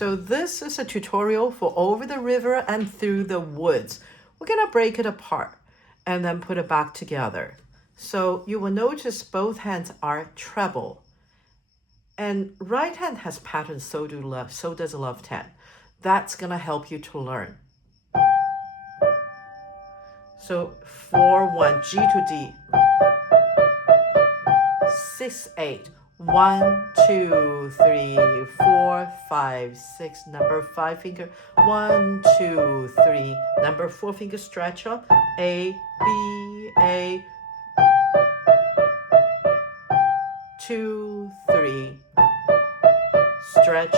So this is a tutorial for over the river and through the woods. We're going to break it apart and then put it back together. So you will notice both hands are treble. And right hand has patterns, so does left hand. That's going to help you to learn. So 4-1, G to D. 6-8. 1, 2, 3, 4, 5, 6. Number 5 finger. 1, 2, 3. Number 4 finger stretch up. A, B, A. 2, 3. Stretch.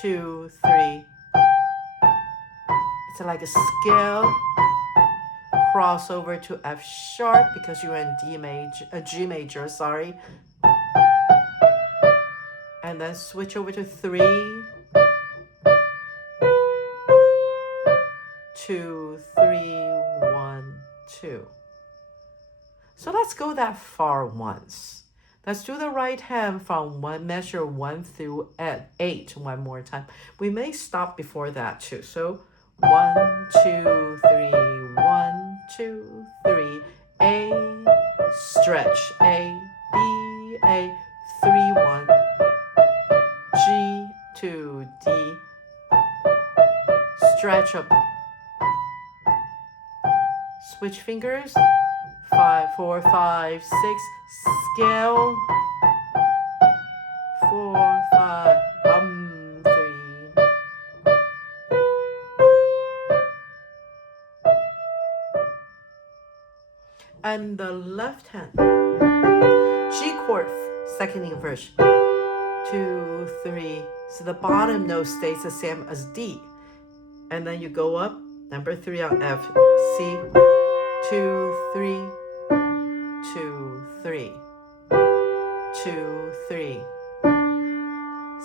2, 3. It's like a scale. Cross over to F sharp because you're in G major, sorry. And then switch over to 3, 2, 3, 1, 2. So let's go that far once. Let's do the right hand from measure 1 through 8 one more time. We may stop before that too. So 1, 2, 3, 1, 2, 3, A, stretch, A, B, A, 3, 1, G to D, stretch up, switch fingers, 5, 4, 5, 6, scale, 4, 5, 3. And the left hand, G chord, second inversion, 2, 3. So the bottom note stays the same as D. And then you go up, number 3 on F, C, 2, 3, 2, 3, 2, 3.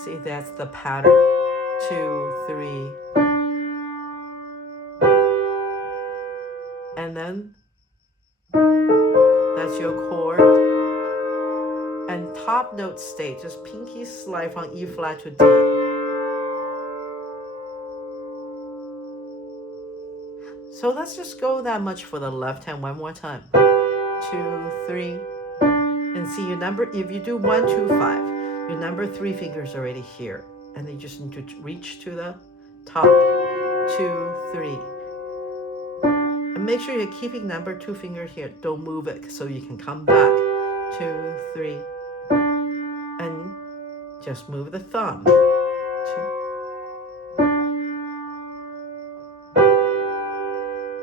See, that's the pattern, 2, 3. And then that's your chord. And top note stay, just pinky slide from E flat to D. So let's just go that much for the left hand one more time. 2, 3. And see your number, if you do 1, 2, 5, your number 3 fingers already here. And then you just need to reach to the top. 2, 3. And make sure you're keeping number 2 finger here. Don't move it so you can come back. 2, 3. And just move the thumb. 2.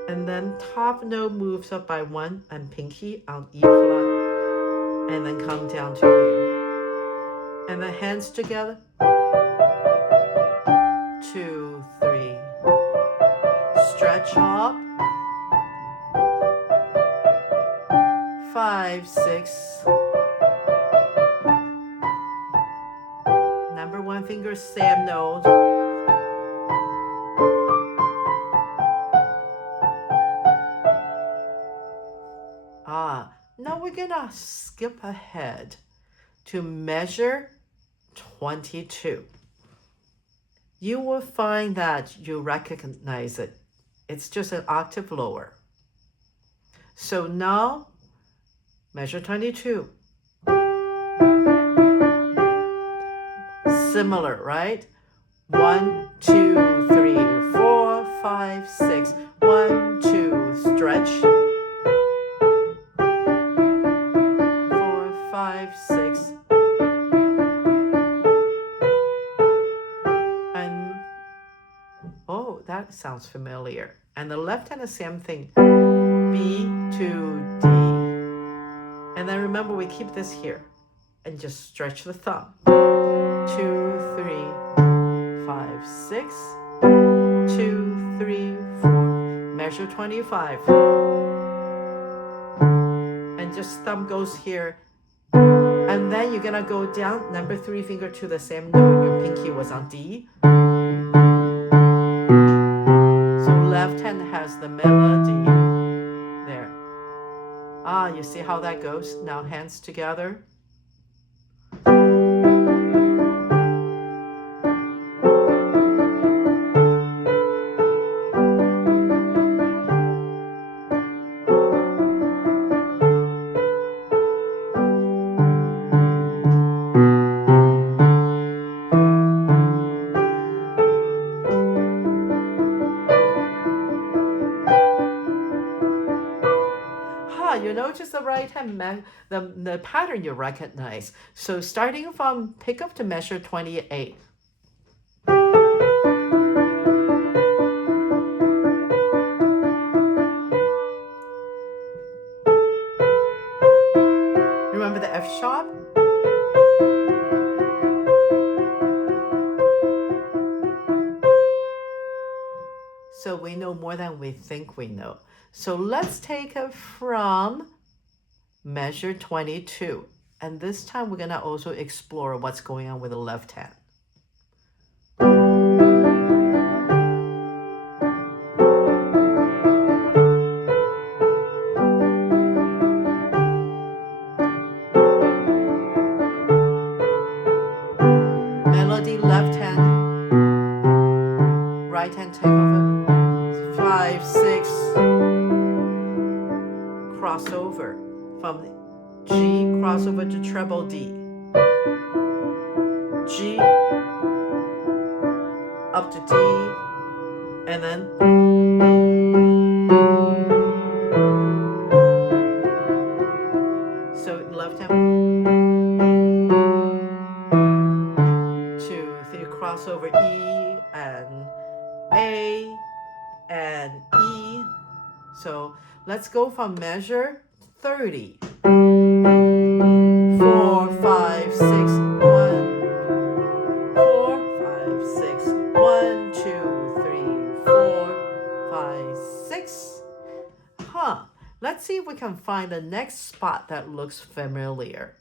And then top note moves up by 1 and pinky on E flat. And then come down to U. And the hands together. 2, 3. Stretch up. 5, 6. Number 1 finger, same note. Now we're gonna skip ahead to measure 22. You will find that you recognize it. It's just an octave lower. So now, measure 22. Similar, right? 1, 2, 3, 4, 5, 6. 1, 2, stretch. 4, 5, 6. And oh, that sounds familiar. And the left hand, the same thing. B to D. And then remember, we keep this here. And just stretch the thumb. 2, 3, 5, 6. 2, 3, 4. Measure 25. And just thumb goes here. And then you're gonna go down, number 3 finger to the same note. Your pinky was on D. So left hand has the melody there. You see how that goes? Now hands together. hand, the pattern you recognize. So starting from pick up to measure 28. Remember the F sharp? So we know more than we think we know. So let's take it from measure 22. And this time we're going to also explore what's going on with the left hand. Melody, left hand, right hand take over. 5, 6, crossover from G, crossover to treble D. G, up to D, and then so left hand, 2, 3, crossover E and A and E. So let's go from measure 30. 4, 5, 6, 1, 4, 5, 6, 1, 2, 3, 4, 5, 6. Let's see if we can find the next spot that looks familiar.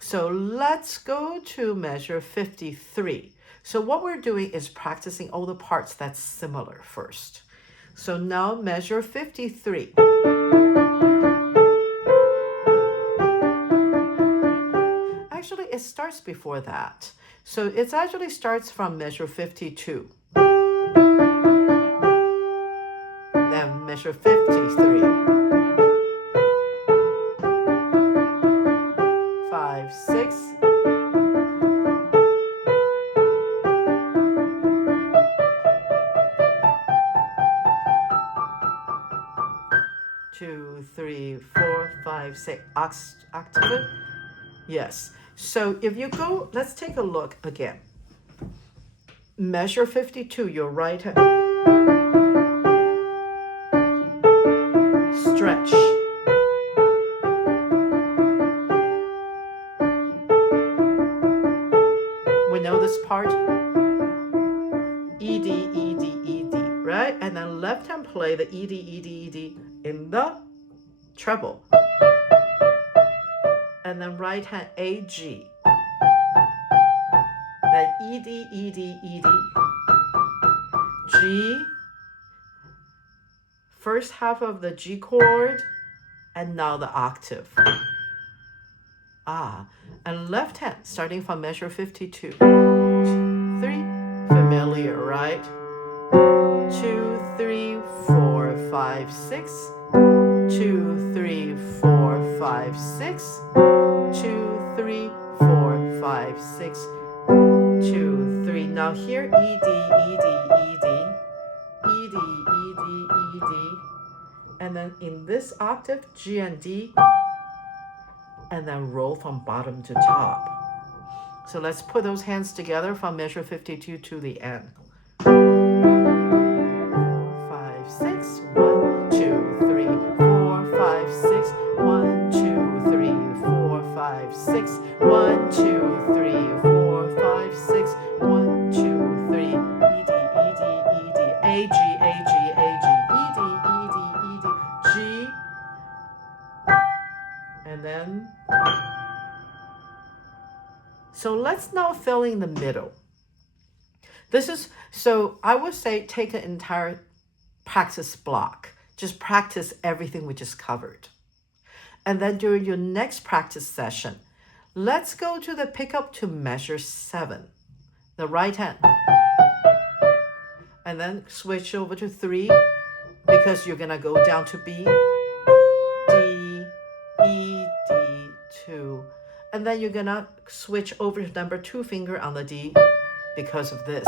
So let's go to measure 53. So what we're doing is practicing all the parts that's similar first. So now measure 53. Actually, it starts before that. So it actually starts from measure 52. Then measure 53. 5, 6. Two, 3, 4, 5, 6. Octave? Yes. So if you go, let's take a look again. Measure 52, your right hand. Stretch. We know this part. E, D, E, D, E, D, right? And then left hand play the E, D, E, D, E, D in the treble. And then right hand A, G. Then E, D, E, D, E, D. G. First half of the G chord. And now the octave. And left hand starting from measure 52. 2, 3. Familiar, right? 2, 3, 4, 5, 6. 2, 3, 4, 5, 6. 2, 3, 4, 5, 6. 2, 3. Now here E, D, E, D, E, D. E, D, E, D, E, D. And then in this octave, G and D. And then roll from bottom to top. So let's put those hands together from measure 52 to the end. 4, 5, 6, 1, 2, 3, 4, 5, 6, 1, 2, 3, 4, 5, 6, 1, 2, 3, 4, 5, 6, 1, 2, 3, E, D, E, D, E, D, A, G, A, G, A, G, E, D, E, D, E, D, G, and then. So let's now fill in the middle. So I would say take an entire practice block. Just practice everything we just covered. And then during your next practice session, let's go to the pickup to measure 7. The right hand. And then switch over to 3 because you're going to go down to B, D, E, D, 2. And then you're going to switch over to number 2 finger on the D because of this.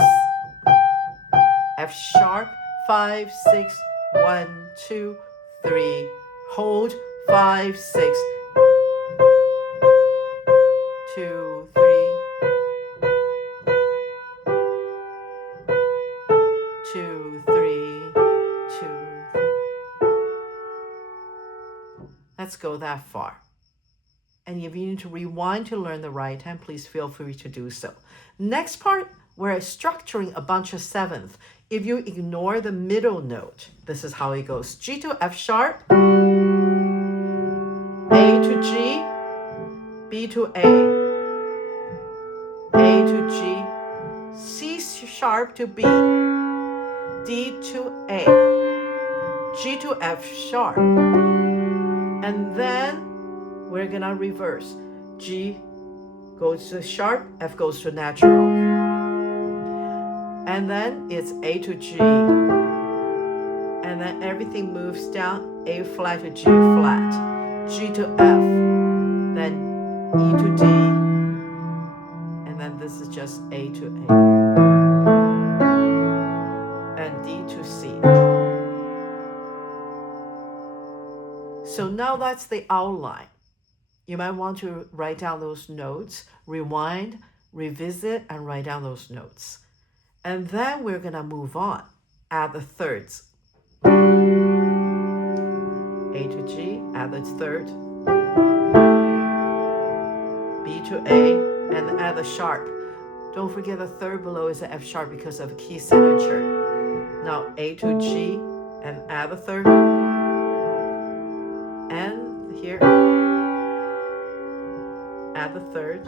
F sharp, 5, 6, 1, 2, 3. Hold, 5, 6, 2, 3, 2, 3, 2. Let's go that far. And if you need to rewind to learn the right hand, please feel free to do so. Next part, we're structuring a bunch of seventh. If you ignore the middle note, this is how it goes. G to F sharp, A to G, B to A to G, C sharp to B, D to A, G to F sharp. And then we're gonna reverse. G goes to sharp, F goes to natural. And then it's A to G. And then everything moves down, A flat to G flat, G to F, then E to D, and then this is just A to A, and D to C. So now that's the outline. You might want to write down those notes, rewind, revisit, and write down those notes. And then we're gonna move on, add the thirds. A to G, add the third. B to A, and add the sharp. Don't forget the third below is the F sharp because of key signature. Now A to G, and add the third. And here, add the third.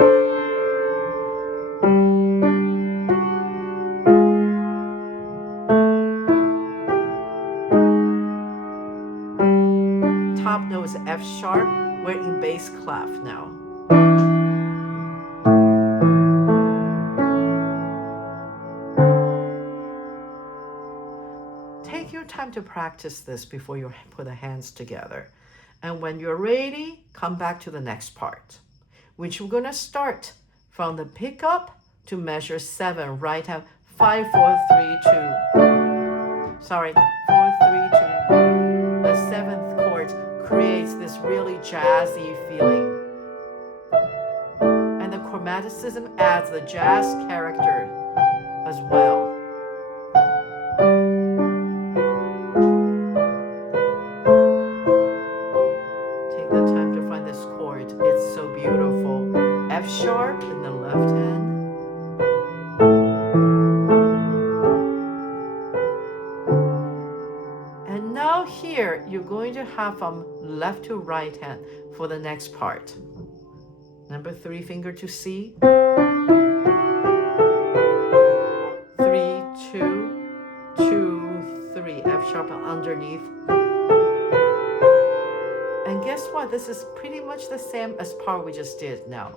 Top note is F sharp. We're in bass clef now. Take your time to practice this before you put the hands together. And when you're ready, come back to the next part, which we're gonna start from the pickup to measure 7, right hand, 5, 4, 3, 2. Sorry, 4, 3, 2. The 7th chord creates this really jazzy feeling. And the chromaticism adds the jazz character as well. Take the time to find this chord. It's so beautiful. F sharp in the left hand. And now here, you're going to have from left to right hand for the next part. Number 3 finger to C. 3, 2, 2, 3. F sharp underneath. And guess what? This is pretty much the same as part we just did now.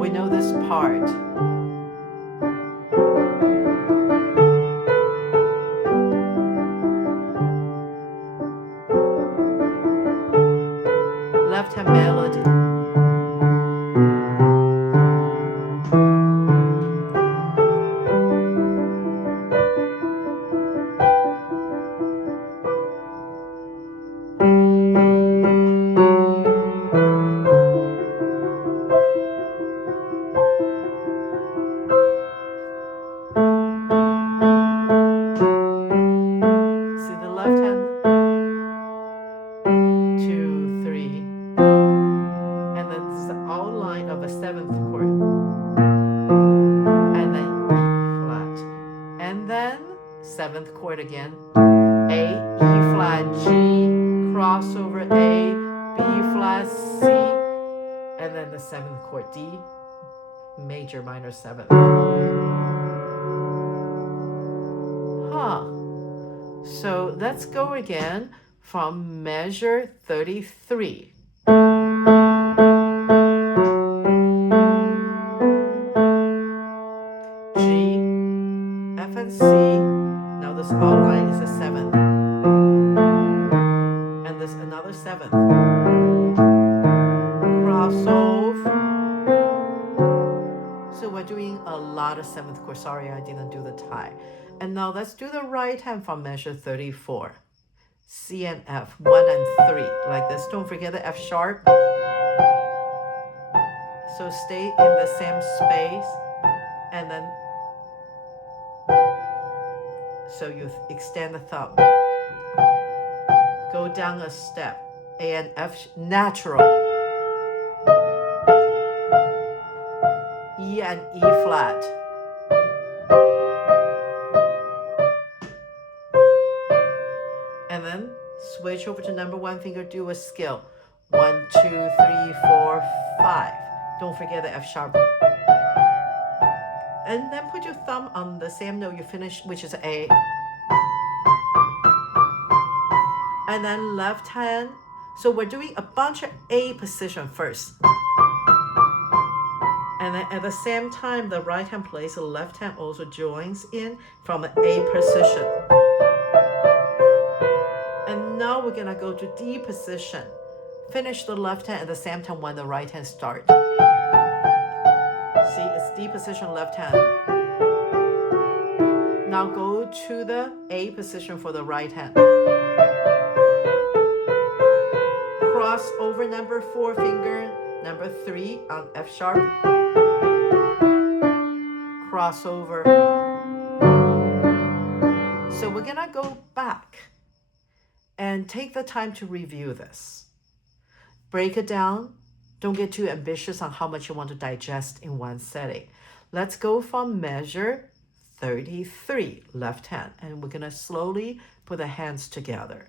We know this part. Left hand melody. See the left hand? 2, 3. And then this is the outline of a 7th chord. And then E flat. And then 7th chord again. A, E flat, G, crossover A, B flat, C, and then the 7th chord, D, major minor 7th. So let's go again from measure 33. G, C. Now this outline is a 7th. And there's another 7th. Cross over. So we're doing a lot of 7th chord. Sorry, I didn't do the tie. And now let's do the right hand from measure 34. C and F, 1 and 3, like this. Don't forget the F sharp. So stay in the same space, and then so you extend the thumb. Go down a step. A and F natural. E and E flat. And then switch over to number 1 finger, do a scale. 1, 2, 3, 4, 5. Don't forget the F sharp. And then put your thumb on the same note you finished, which is A. And then left hand. So we're doing a bunch of A position first. And then at the same time, the right hand plays, the left hand also joins in from an A position. And now we're gonna go to D position. Finish the left hand at the same time when the right hand starts. See, it's D position, left hand. Now go to the A position for the right hand. Cross over number 4 finger, number 3 on F sharp. Cross over. So we're gonna go back and take the time to review this. Break it down. Don't get too ambitious on how much you want to digest in one setting. Let's go from measure 33, left hand, and we're gonna slowly put the hands together.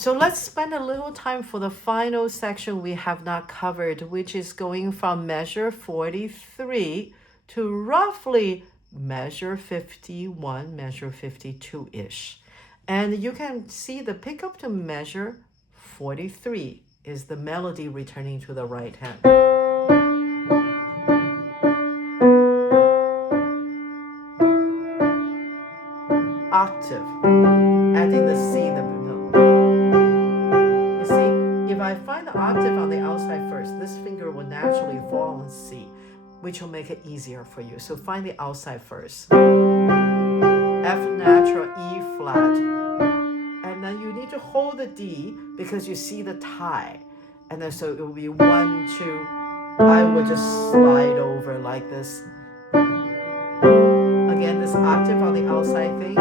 So let's spend a little time for the final section we have not covered, which is going from measure 43 to roughly measure 51, measure 52-ish. And you can see the pickup to measure 43 is the melody returning to the right hand. Octave, adding the C, if I find the octave on the outside first, this finger will naturally fall on C, which will make it easier for you. So find the outside first. F natural, E flat. And then you need to hold the D because you see the tie. And then so it will be 1, 2. I will just slide over like this. Again, this octave on the outside thing.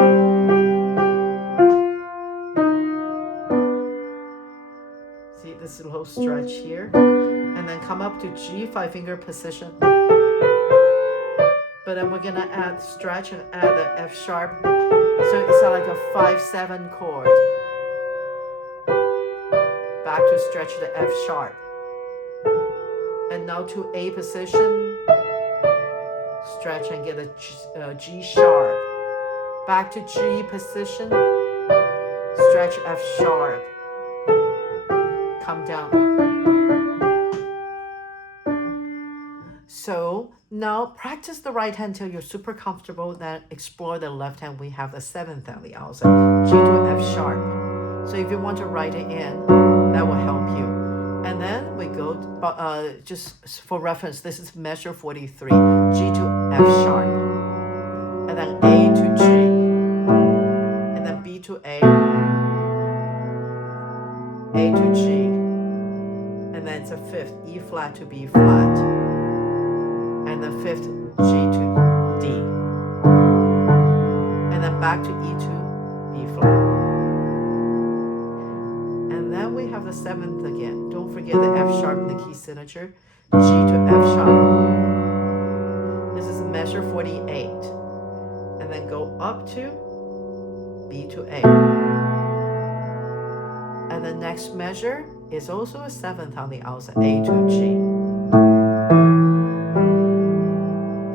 See this little stretch here, and then come up to G, 5-finger position. But then we're gonna add stretch and add the F sharp, so it's like a 5-7 chord. Back to stretch the F sharp, and now to A position. stretch and get a G sharp. Back to G position, stretch F sharp, come down. So now practice the right hand till you're super comfortable, then explore the left hand. We have the 7th on the outside, G to F sharp. So if you want to write it in, that will help you. And then we go, just for reference, this is measure 43, G to F sharp, and then A to G, and then B to A to G, and then it's a 5th, E flat to B flat, and the 5th, G to D, and then back to E to B flat. And then we have the 7th again. Don't forget the F sharp in the key signature, G to F sharp. This is measure 48. And then go up to B to A. And the next measure is also a 7th on the outside, A to G.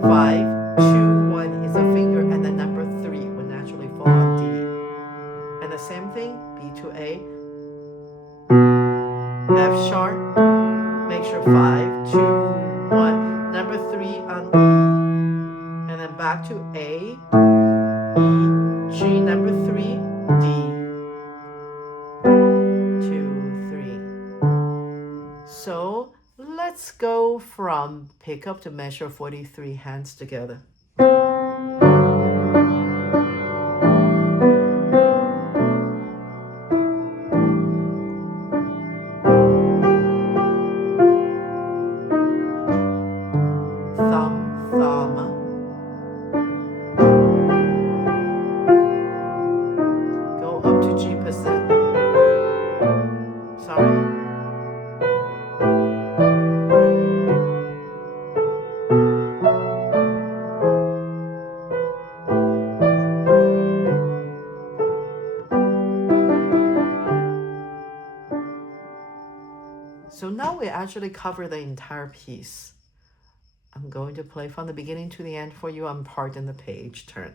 5, 2, 1 is a finger, and then number 3 will naturally fall on D. And the same thing, B to A, F sharp, make sure 5, 2, 1, number 3 on E, and then back to A, E, G, number 3, D, 2, 3. So let's go from pick up to measure 43, hands together. Thumb, thumb. Go up to G position. Sorry. So now we actually cover the entire piece. I'm going to play from the beginning to the end for you. I'm parting the page. Turn.